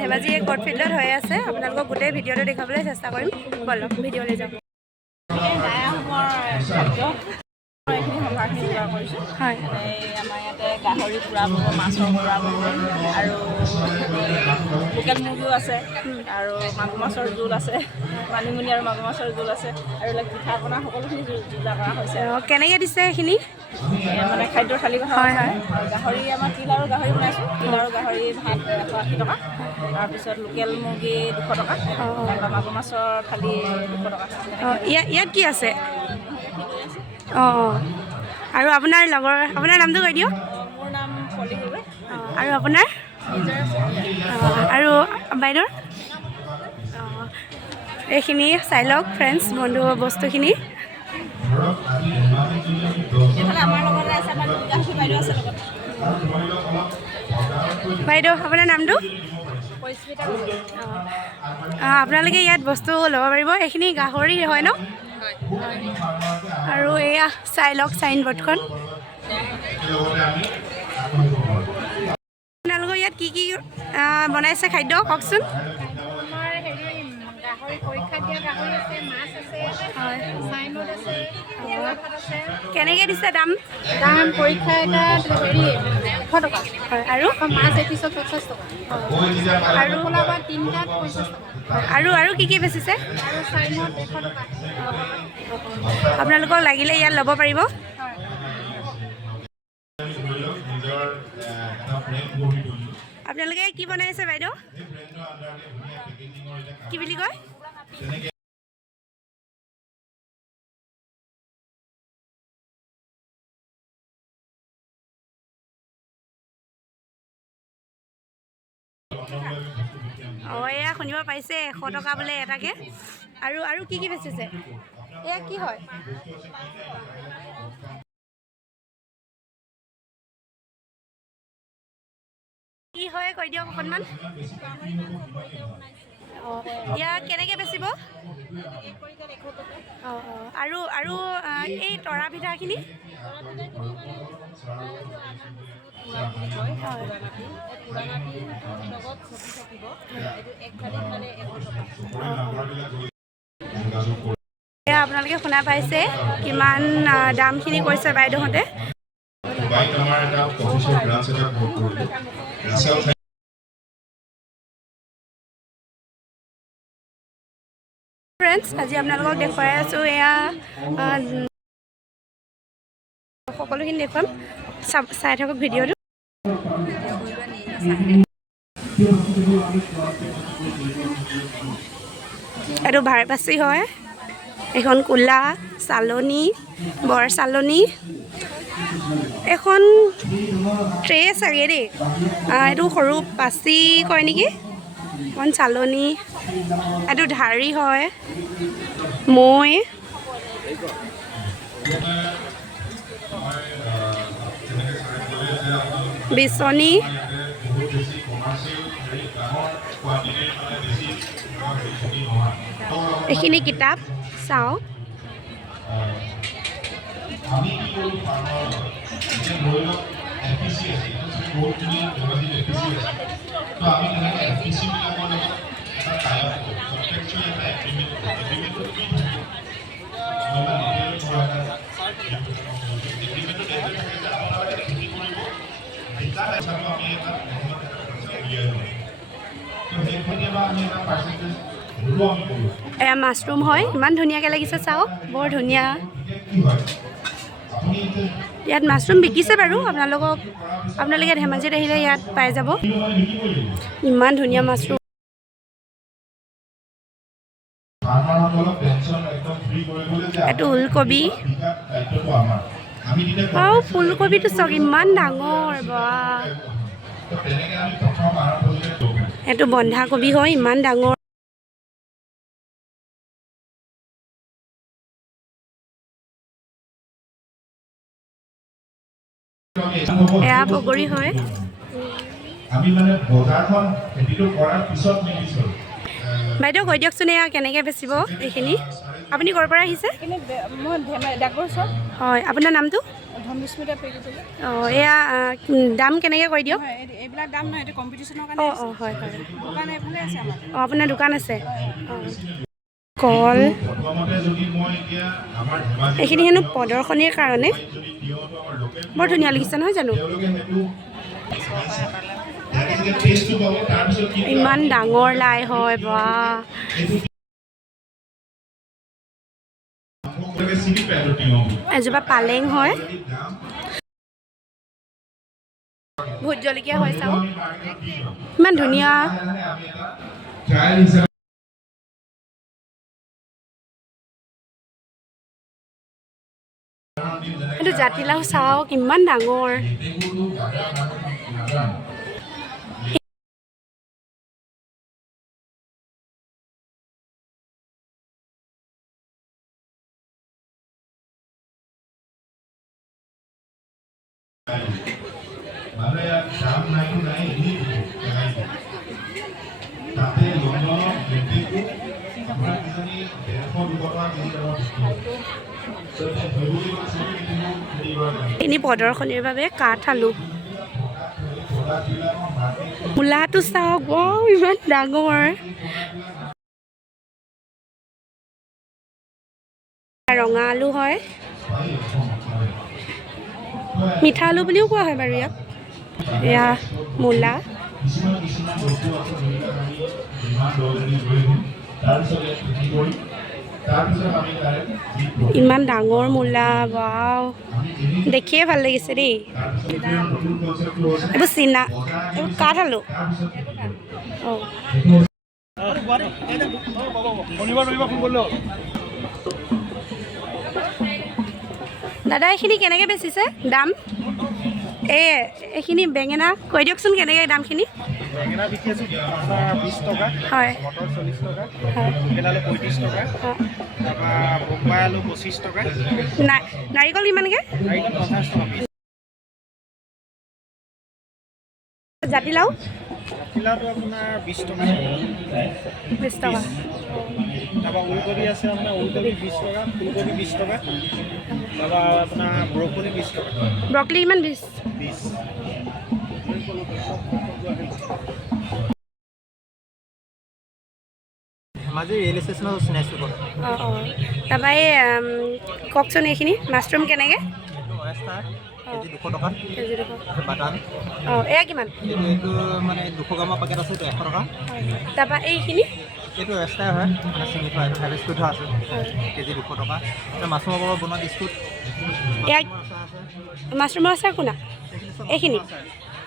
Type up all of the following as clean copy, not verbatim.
Dhemaji court ফিল্ডত হৈ আছে আপোনালোকক গোটেই ভিডিঅ'টো দেখাবলৈ চেষ্টা কৰিম বলক ভিডিঅ'লৈ যাওঁ হয় আমাৰ ইয়াতে গাহৰি পুৰা মাছৰ পুৰা আৰু লোকেল মুৰ্গীও আছে আৰু মাগুৰ মাছৰ জোল আছে মানিমুনি আৰু মাগুৰ মাছৰ জোল আছে আৰু এইবিলাক পিঠা পনা সকলোখিনি যোগাৰ কৰা হৈছে কেনেকৈ দিছে এইখিনি মানে খাদ্যৰ থালি কথা হয় হয় গাহৰি আমাৰ তিল আৰু গাহৰি বনাইছোঁ তিল আৰু গাহৰি ভাত 180 টকা তাৰপিছত লোকেল মুৰ্গী 200 টকা আৰু মাগুৰ মাছৰ থালি 200 টকা ইয়াত কি আছে অঁ আৰু আপোনাৰ লগৰ আপোনাৰ নামটো কৈ দিয়ক মোৰ নাম পলি গগৈ আৰু আপোনাৰ আৰু বাইদেউৰ এইখিনি চাই লওক ফ্ৰেণ্ডছ বন্ধু বস্তুখিনি বাইদেউ আপোনাৰ নামটো আপোনালোকে ইয়াত বস্তু ল'ব পাৰিব এইখিনি গাহৰি হয় ন আৰু এয়া চাই লওক চাইন বৰ্ডখন আপোনালোকৰ ইয়াত কি কি বনাইছে খাদ্য কওকচোন কেনেকৈ দিছে দাম দাম পৰীক্ষা এটাত হেৰি 100 টকা হয় আৰু মাছ এপিছত 50 টকা আৰু পোলাবা 3টাত 50 টকা আৰু কি কি বেচিছে আৰু চাইনত 100 টকা আপোনালোকক লাগিলে ইয়াত ল'ব পাৰিব আপোনালোকে কি বনাই আছে বাইদেউ কি বুলি কয় অঁ এয়া শুনিব পাৰিছে 100 টকা বোলে এটাকে আৰু কি কি বেচিছে এয়া কি হয় কি হয় কৈ দিয়ক অকণমান অঁ ইয়াত কেনেকৈ বেচিব অঁ আৰু এই তৰা পিঠাখিনি আপোনালোকে শুনা পাইছে কিমান দামখিনি কৈছে বাইদেউহঁতে ফ্ৰেণ্ডছ আজি আপোনালোকক দেখুৱাই আছোঁ এয়া সকলোখিনি দেখুৱাম চাই থাকক ভিডিঅ'টো এইটো ভাৰপাচি হয় এখন কোলা চালনী বৰ চালনী এখন ট্ৰে চাগে দেই এইটো সৰু পাচি কয় নেকি এখন চালনী এইটো ঢাৰি হয় মৈ বিচনী এইখিনি কিতাপ চাওঁ এয়া মাছৰুম হয় ইমান ধুনীয়াকৈ লাগিছে চাওক বৰ ধুনীয়া ইয়াত মাছৰুম বিকিছে বাৰু আপোনালোকে ধেমাজিত আহিলে ইয়াত পাই যাব ইমান ধুনীয়া মাছৰুম এইটো ওলকবি আৰু ফুলকবিটো চাওক ইমান ডাঙৰ বা এইটো বন্ধাকবি হয় ইমান ডাঙৰ এয়া বগৰী হয় বাইদেউ কৈ দিয়কচোন এয়া কেনেকৈ বেচিব এইখিনি আপুনি ক'ৰ পৰা আহিছে মই ডাকঘৰ ওচৰত হয় আপোনাৰ নামটো ধনস্মিতা পেকেটলৈ অঁ এয়া দাম কেনেকৈ কৰি দিয়ক এইবিলাক দাম নহয়, এইটো কম্পিটিশ্যনৰ অঁ কাৰণে অঁ হয় হয় দোকান এইফালে আছে আমাৰ। অঁ আপোনাৰ দোকান আছে অঁ কল এইখিনি হেনো প্ৰদৰ্শনীৰ কাৰণে বৰ ধুনীয়া লাগিছে নহয় জানো ইমান ডাঙৰ লাই হয় বা এজোপা পালেং হয় ভোট জলকীয়া হয় চাওক ইমান ধুনীয়া এইটো জাতিলাও চাওক ইমান ডাঙৰ এনে প্ৰদৰ্শনীৰ বাবে কাঠ আলু মূলাটো চাওক ৱাও ইমান ডাঙৰ ৰঙা আলু হয় মিঠা আলু বুলিও কোৱা হয় বাৰু ইয়াক এয়া মূলা ইমান ডাঙৰ মূলা ৱাও দেখিয়ে ভাল লাগিছে দেই এইবোৰ চীনা এইবোৰ কাঠ আলু অঁ দাদা এইখিনি কেনেকৈ বেচিছে দাম এইখিনি বেঙেনা কৈ দিয়কচোন কেনেকৈ দামখিনি বেঙেনা বিকি আছোঁ আপোনাৰ 20 টকা হয় মটৰ 40 টকা হয় লোকেল আলু 35 টকা তাৰপৰা বোম্বাই আলু 25 টকা নাৰিকল কিমানকৈ নাৰিকল 50 টকা পিচ জাতিলাও জাতিলাওটো আপোনাৰ 20 টকা 20 টকা তাৰপৰা ওলকবি আছে আপোনাৰ ওলকবি 20 টকা ফুলকবি 20 টকা তাৰপৰা আপোনাৰ ব্ৰকলি 20 টকা ব্ৰকলি কিমান 20 ধেমাজি ৰেল ষ্টেচনৰ চিনাইছোঁ অঁ অঁ তাৰপৰা এই কওকচোন এইখিনি মাছৰুম কেনেকৈ কেজি 200 টকা কেজি 200 বাটান অঁ এয়া কিমান এইটো মানে 200 গ্ৰামৰ পেকেট আছে এইটো 100 টকা তাৰপৰা এইখিনি এইটো এক্সট্ৰাই হয় মানে চিনি থোৱা এইটো হেভি স্কুট আছে কেজি 200 টকা এতিয়া মাছৰুমৰ পৰা বনোৱা বিস্কুট এয়া মাছৰুমৰ আচাৰ কোনা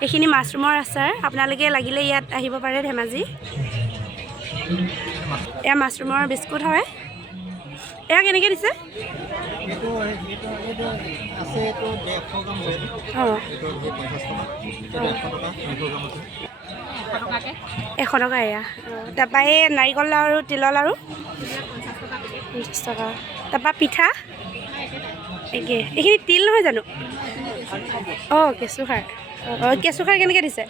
এইখিনি মাছৰুমৰ আচাৰ আপোনালোকে লাগিলে ইয়াত আহিব পাৰে ধেমাজি এয়া মাছৰুমৰ বিস্কুট হয় এয়া কেনেকৈ দিছে এইটো আছে এইটো 150 গ্ৰাম হয় অঁ এইটো 50 টকা এইটো 100 টকা 200 গ্ৰাম আছে 100 টকা এয়া তাৰপৰা এই নাৰিকল লাৰু আৰু তিলৰ লাৰু 50 টকা তাৰপৰা পিঠা একে এইখিনি তিল নহয় জানো অঁ কেঁচুসাৰ অঁ কেঁচুসাৰ কেনেকৈ দিছে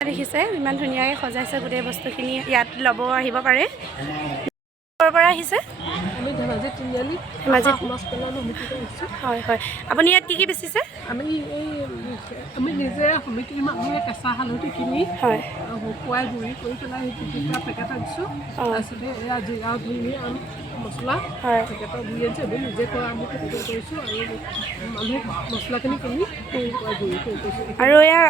দেখিছে ইমান ধুনীয়াকৈ সজাইছে গোটেই বস্তুখিনি ইয়াত ল'ব আহিব পাৰে ক'ৰ পৰা আহিছে আমি ধেমাজি তিনিআলি ধেমাজি সমাজ কল্যাণ সমিতিতে আহিছোঁ। হয় হয় আপুনি ইয়াত কি বেচিছে আমি নিজে সমিতিৰ মানুহে কেঁচা হালধি কিনি হয় শুকুৱাই গুড়ি কৰি পেলাই দুটা পেকেট আনিছোঁ তাৰপিছতে এয়া জিৰা ধুনি আম মছলা হয় পেকেটৰ গুড়ি আনিছোঁ এইবোৰ নিজে কৰা আমি পেকেট কৰিছোঁ আৰু মানুহে মছলাখিনি কিনি শুকুৱাই গুড়ি কৰি কৰিছোঁ আৰু এয়া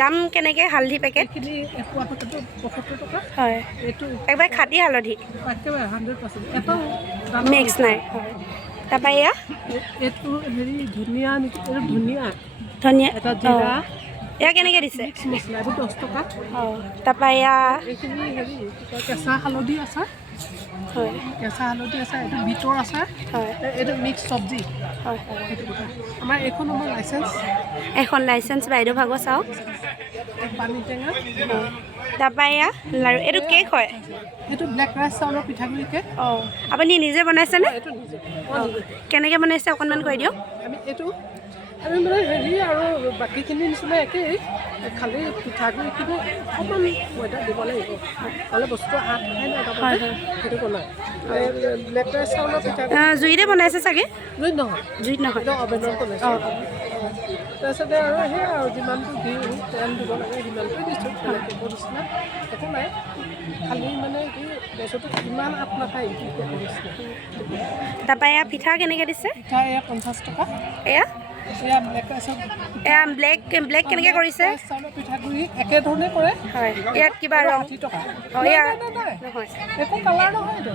দাম কেনেকৈ হালধি পেকেট এইখিনি এপোৱা পেকেটটো 75 টকা হয় এইটো একেবাৰে খাটি হালধি একেবাৰে 100% এটা মিক্স নাই হয় তাৰপৰা এয়া এইটো হেৰি ধনিয়া নেকি এইটো ধনিয়া ধনিয়া এটা জিৰা এয়া কেনেকৈ দিছে মিক্স মছলা এইবোৰ 10 টকা অঁ তাৰপৰা এয়া এইখিনি হেৰি কি কয় কেঁচা হালধি আচাৰ হয় কেঁচা হালধি আচাৰ এইটো বিটৰ আচাৰ হয় এইটো মিক্স চব্জি হয় হয় সেইটো কথা আমাৰ এইখন আমাৰ লাইচেঞ্চ এখন লাইচেঞ্চ বাইদেউ ভাগৰ চাওক পানী টেঙা তাৰপৰা এয়া লাৰু এইটো কেক হয় এইটো ব্লেক ৰাইচ চাউলৰ পিঠাগুড়ি কেক অঁ আপুনি নিজে বনাইছেনে এইটো নিজে কেনেকৈ বনাইছে অকণমান কৈ দিয়ক আমি এইটো আমি মানে হেৰি আৰু বাকীখিনি নিচিনা একেই, খালি পিঠাগুড়িখিনি অকণমান ময়দা দিব লাগিব, নহ'লে বস্তুটো আঠ খাই নাই তাৰপৰা সেইটো বনায়। ব্লেক ৰাইচ চাউলৰ পিঠাগুড়ি জুইতে বনাইছে চাগে? জুইত নহয়, জুইত নহয়, সেইটো অভেনত বনাইছোঁ। তাৰপিছতে আৰু সেই আৰু যিমানটো ঘিউ তেল দিব লাগে সিমানটোৱে দিছোঁ, বেলেগ একো নিচিনা একো নাই, খালি মানে কি বস্তুটো ইমান আপ নাখায় একো নিচিনা। তাৰপৰা এয়া পিঠা কেনেকৈ দিছে? পিঠা এয়া 50 টকা, এয়া এয়া ব্লেক ৰাইচৰ এয়া ব্লেক কেনেকৈ কৰিছে? চাউলৰ পিঠাগুড়ি একেধৰণে কৰে। হয়, ইয়াত কিবা ৰং 60 টকা। অঁ এয়া নাই, নহয়, একো কালাৰ নহয় এইটো।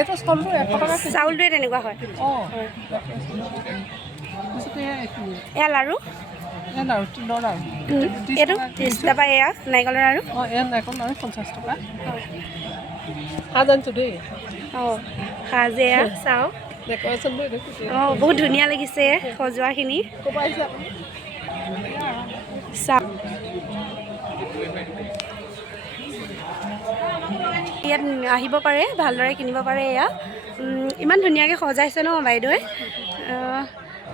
এইটো চাউলটো 100 টকা কেজি। চাউলটোৱে তেনেকুৱা হয়। অঁ তাৰপিছতে এয়া লাৰু, এয়া লাৰু তিলৰ লাৰু এইটো 30, তাৰপৰা এয়া নাৰিকলৰ লাৰু। অঁ এয়া নাৰিকল লাৰু 50 টকা। জানিছোঁ দেই, অঁ সাজে এয়া চাওঁ। ডেক'ৰেশ্যনবোৰ দেখিছোঁ। অঁ বহুত ধুনীয়া লাগিছে সজোৱাখিনি। ক'ৰ পৰা আহিছে আপুনি? চাওঁ ইয়াত আহিব পাৰে, ভালদৰে কিনিব পাৰে। এয়া ইমান ধুনীয়াকৈ সজাইছে ন বাইদেৱে।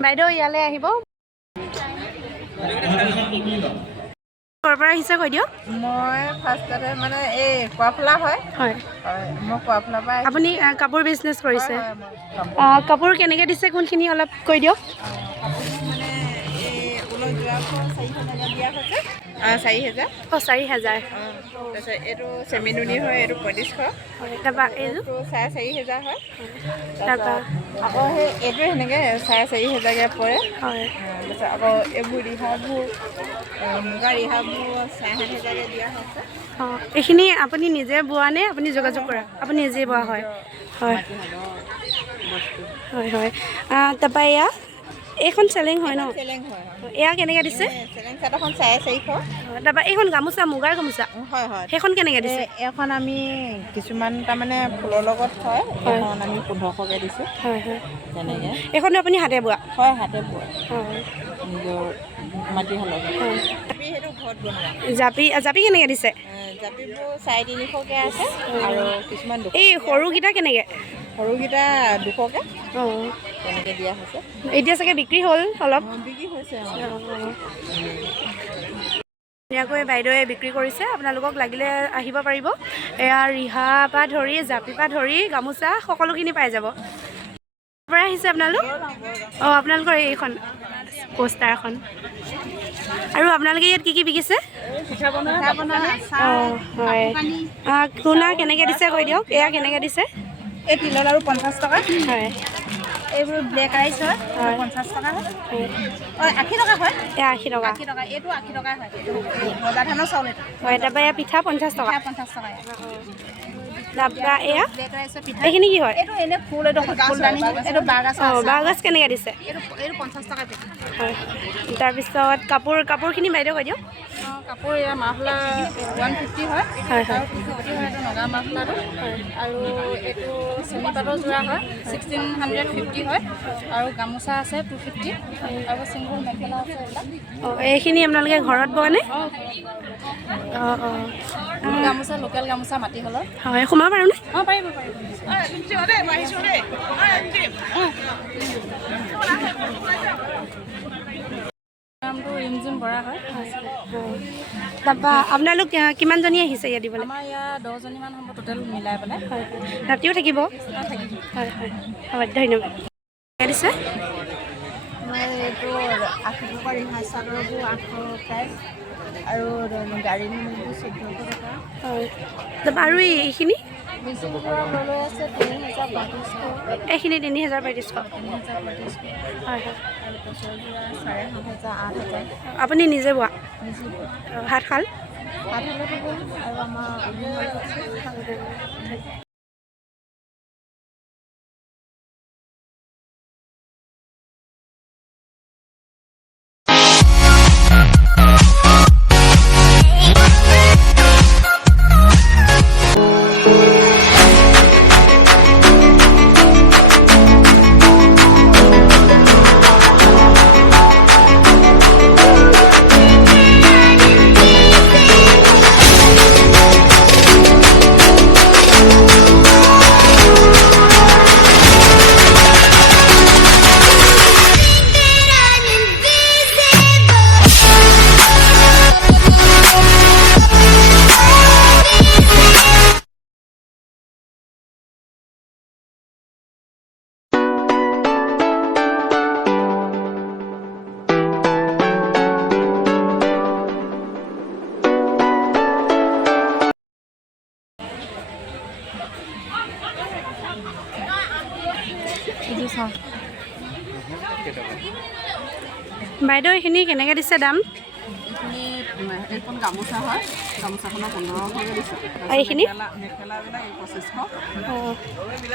বাইদেউ ইয়ালৈ আহিব। ক'ৰ পৰা আহিছে কৈ দিয়ক? মই ফাৰ্ষ্টতে মানে এই কোৱাফলা হয়, হয়, মই কোৱাফলাৰ পৰা আপুনি কাপোৰ বিজনেছ কৰিছে? মই কাপোৰ কেনেকৈ দিছে কোনখিনি অলপ কৈ দিয়ক। মানে এই ঊলৰ যোৰাবোৰ 4,000 দিয়া হৈছে, 4,000। অঁ 4,000। তাৰপিছত এইটো চেমিনুনি হয়, এইটো 3500। হয়, তাৰপৰা এইযোৰ? এইটো 4,500 হয়। তাৰপৰা আকৌ সেই এইটোৱে সেনেকৈ 4,500কৈ পৰে। হয়, তাৰপিছত আকৌ এইবোৰ ৰিহাবোৰ, মুগা ৰিহাবোৰ 7,500কৈ দিয়া হৈছে। অঁ এইখিনি আপুনি নিজে বোৱা নে আপুনি যোগাযোগ কৰা? আপুনি নিজেই বোৱা হয়। হয় হয় হয়। তাৰপৰা এয়া এইখন চেলেং হয় ন? চেলেং হয়, এয়া কেনেকৈ দিছে? চেলেং চাদৰখন 4,400। তাৰপৰা এইখন গামোচা, মুগাৰ গামোচা, হয় হয়, সেইখন কেনেকৈ দিছে? এইখন আমি কিছুমান তাৰমানে ফুলৰ লগত হয়, এইখন আমি 1500কৈ দিছোঁ। হয় হয়, তেনেকৈ এইখনো আপুনি হাতে বোৱা? হয়, হাতে বোৱা, হয় নিজৰ মাটিশালত। হয়। সেইটো ঘৰত বনোৱা। জাপি কেনেকৈ দিছে? জাপিবোৰ 350কৈ আছে আৰু কিছুমান এই সৰুকেইটা কেনেকৈ? সৰুকেইটা 200কৈ অঁ তেনেকৈ দিয়া হৈছে। এতিয়া চাগে বিক্ৰী হ'ল অলপ? বিক্ৰী হৈছে। ধুনীয়াকৈ বাইদেৱে বিক্ৰী কৰিছে, আপোনালোকক লাগিলে আহিব পাৰিব। এয়া ৰিহা পৰা ধৰি, জাপিৰ পৰা ধৰি, গামোচা সকলোখিনি পাই যাব। ক'ৰ পৰা আহিছে আপোনালোক? অঁ আপোনালোকৰ এইখন পোষ্টাৰখন। আৰু আপোনালোকে ইয়াত কি বিকিছে? অঁ হয়। কোনা কেনেকৈ দিছে কৈ দিয়ক। এয়া কেনেকৈ দিছে? এই তিলৰ লাৰু 50 টকা। হয়। এইবোৰ ব্লেক ৰাইচ হয়, 50 টকা হয়। 80 টকা হয়। এয়া 80 টকা। 80 টকা, এইটো 80 টকা হয়। বজাৰ ধানৰ চাউল এইটো। হয়, তাৰপৰা এয়া পিঠা 50 টকা। 50 টকা। তাৰপৰা এয়া ব্লেক ৰাইচৰ পিঠা। এইখিনি কি হয়? এইটো এনে ফুল, এইটো ফুলদানি, এইটো বাঁহগাজ। অঁ বাঁহগাজ কেনেকৈ দিছে? এইটো 50 টকা পিঠা। হয়। তাৰপিছত কাপোৰখিনি বাইদেউ কৈ দিয়ক। কাপোৰ এয়া মাফলাৰ 150 হয়। হয় হয়। 250 হয় এইটো নগা মাফলাৰটো। আৰু এইটো চেমি পাটৰ যোৰা হয়, 1650 হয়। আৰু গামোচা আছে 250, আৰু চিংগুল মেখেলা আছে এইবিলাক। অঁ এইখিনি আপোনালোকে ঘৰত বনে? অঁ অঁ। গামোচা লোকেল গামোচা মাটিশালৰ। হয়, সোমাব পাৰোঁনে? অঁ পাৰিব। নামটো ৰিমজিম বৰা হয়। তাৰপৰা আপোনালোক কিমানজনী আহিছে ইয়াত দিবলৈ? আমাৰ ইয়াত 10জনীমান হ'ব টোটেল মিলাই পেলাই। হয়, ৰাতিও থাকিব? হয় হয়, হ'ব ধন্যবাদ। দিছে মই এইটো 80 টকা ৰিহা চাদৰবোৰ 800 প্ৰাইচ, আৰু গাড়ী নিমবোৰ 1400 টকা। হয়, তাৰপৰা আৰু এইখিনি? মিচিং পৰা লৈ আছে 303500। এইখিনি 303500। 303500। হয় হয়। আৰু টচৰ যোৰা 7,500, 8,000। আপুনি নিজে বোৱা? নিজে হাতশাল? হাতশালতো বওঁ আৰু আমাৰ বাইদেউ এইখিনি কেনেকৈ দিছে দাম? এইখিনি এইখন গামোচা হয়, গামোচাখনৰ 1500কৈ দিছোঁ। আৰু এইখিনি মেখেলাবিলাক 2500, অঁ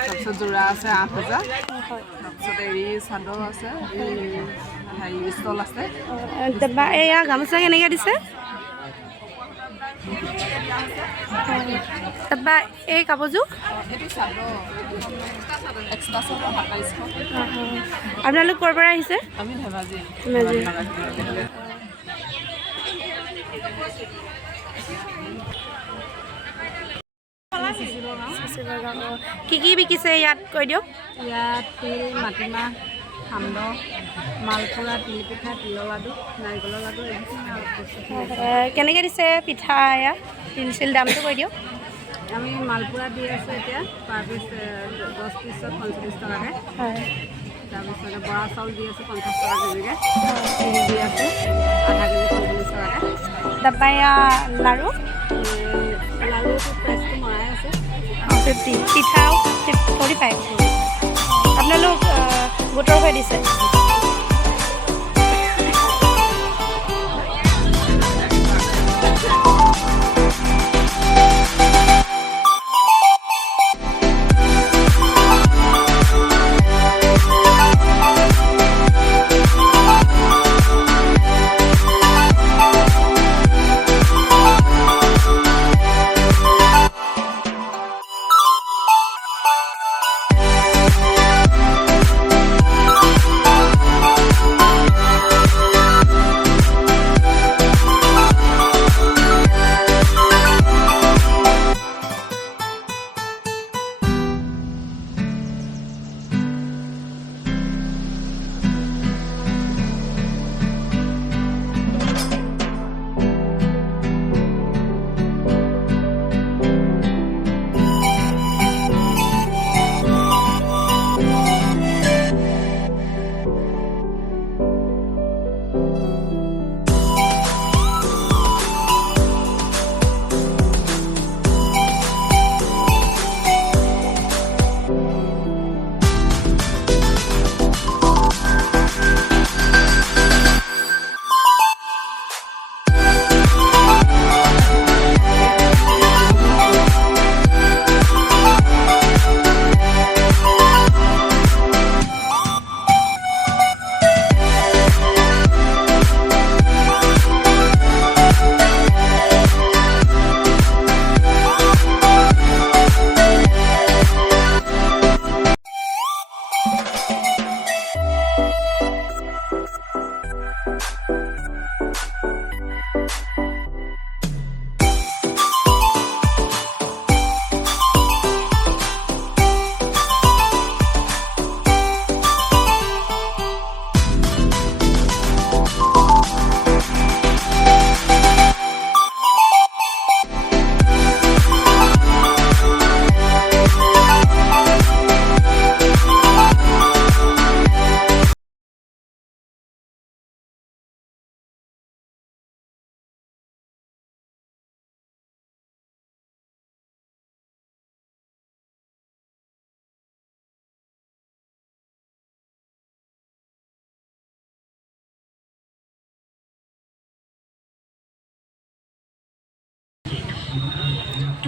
তাৰপিছত যোৰা আছে 8000, হয় তাৰপিছত এৰী চাদৰ আছে, হেৰি ষ্টল আছে। তাৰপৰা এয়া গামোচা কেনেকৈ দিছে? তাৰপৰা এই কাপোৰযোৰ এইটো চাদৰ এক্সট্ৰা চাদৰ 2700। আপোনালোক ক'ৰ পৰা আহিছে? আমি ধেমাজি। ধেমাজি। কি কি বিকিছে ইয়াত কৈ দিয়ক। ইয়াত তিল, মাটিমাহ, সান্দহ, মালপোৱা, তিলপিঠা, তিলৰ লাডু, নাৰিকলৰ লাডু, এইখিনি আৰু কেনেকৈ দিছে পিঠা এয়া তিল চিল দামটো কৈ দিয়ক। আমি মালপোৱা দি আছোঁ এতিয়া পাৰ পিচ 10 পিছত 45 টকাকৈ। হয় তাৰপিছতে বৰা চাউল দি আছোঁ 50 টকা কেজিকৈ। তিল দি আছোঁ আধা কেজি 45 টকাকৈ। তাৰপৰা এয়া লাড়ু লাড়ুটো প্ৰাইচটো মৰাই আছে 50, পিঠাও 45। আপোনালোক গোটৰ হৈ দিছে?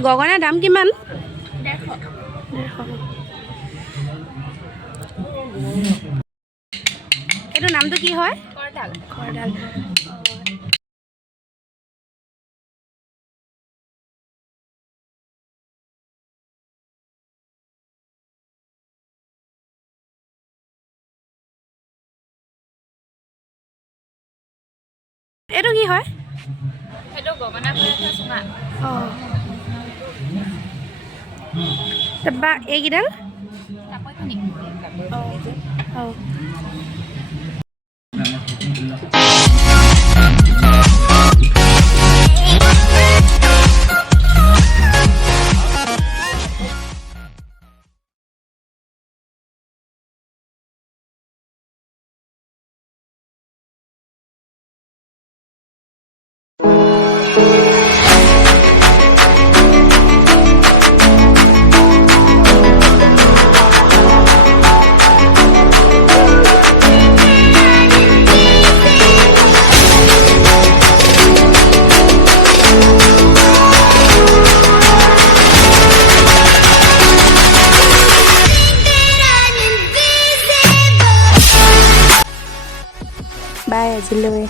গগনাৰ দাম কিমান? 150। এইটো নামটো কি হয়? কৰডাল। খৰডাল। এইটো কি হয়? সেইটো গগনা কৰি আছে চুঙা। অঁ তাৰপৰা এইকেইডাল তাপৈখনি। অঁ আজিলৈ